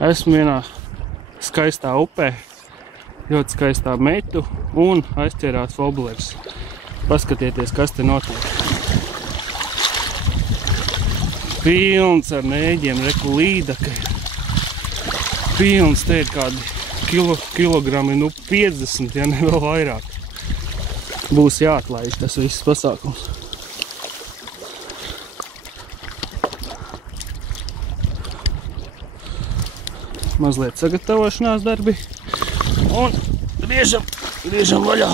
Esmu vienā skaistā upē, ļoti skaistā metu un aizķērās voblers. Paskatieties, kas te notiek. Pilns ar nēģiem, reku līdaka. Pilns, te ir kādi kilogrami, 50, ja ne vēl vairāk. Būs jāatlaiž tas viss pasākums. Mazliet sagatavošanās darbi. Un griežam vaļā.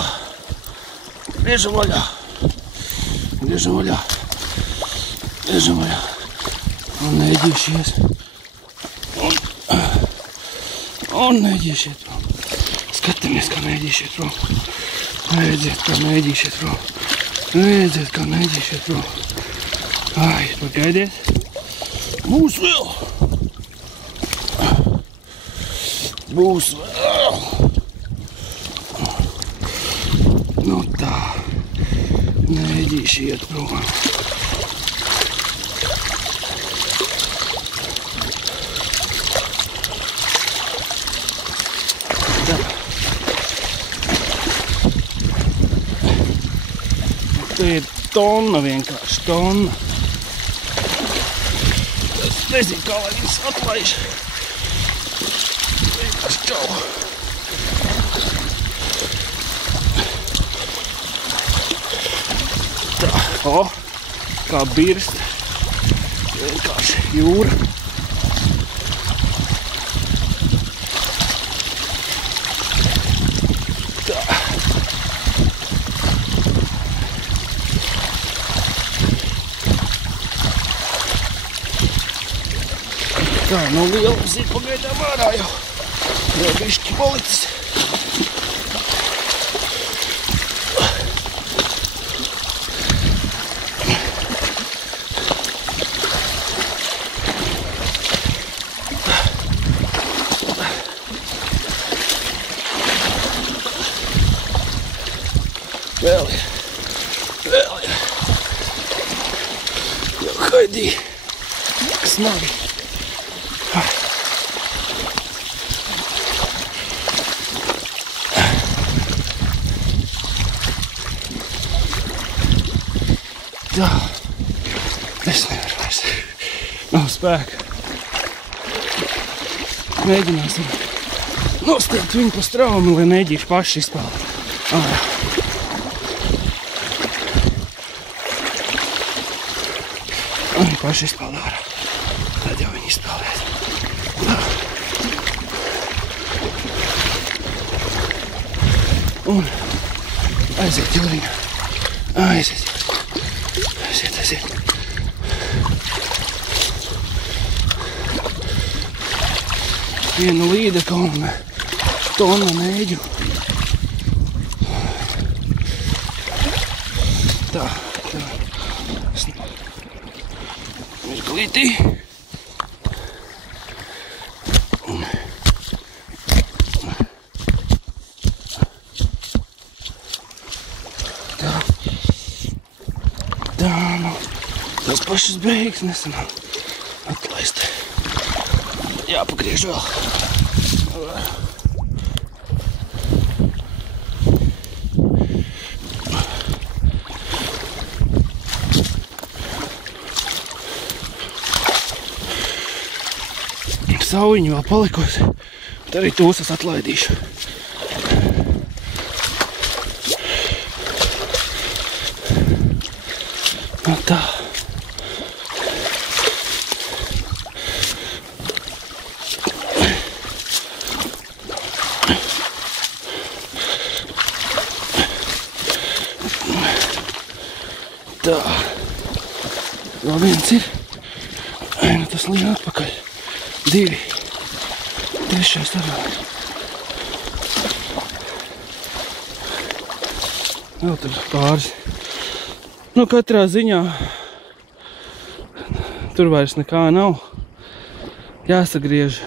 Griežam vaļā. Un neģīšies. Un neģīšiet prom. Skatāmies, kā neģīšiet prom. Redziet, kā neģīšiet prom. Ai, pagaidiet. Būs vēl. Nu tā. Neģīšiet prom. Te ir tonna, vienkārši tonna. Es nezinu, kā lai viņas atlaiž. Vienkārši čau. Tā, kā birst. Vienkārši jūra. Tā, nu liels ir pagaidām ārā jau. Jau bišķi palicis. Vēl ir. Jau haidī. Smagi. Tā, es nevaru vairs. Nav spēka. Mēģināsim nostāt viņu pa straumi, lai neģīši paši izpeld ārā. Viņi paši izpeld ārā. Tad jau viņi izpeldēs. Un aiziet jūriņā. Aiziet. Viena līdeka un tonna nēģu. Tā. Mirklītī. Tā, nu, tas pašas beigas nesanāk atlaist. Jāpagriež vēl. Saujiņu vēl palikusi, bet arī tos es atlaidīšu. Nu tā. Tā. Vēl viens ir. Ai, nu tas līna atpakaļ. 2. 3. tādā. Vēl tur pāris. Nu, katrā ziņā tur vairs nekā nav. Jāsagriež.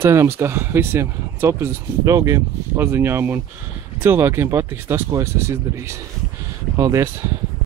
Cerams, ka visiem Copes draugiem, paziņām un cilvēkiem patiks tas, ko es esmu izdarījis. Paldies!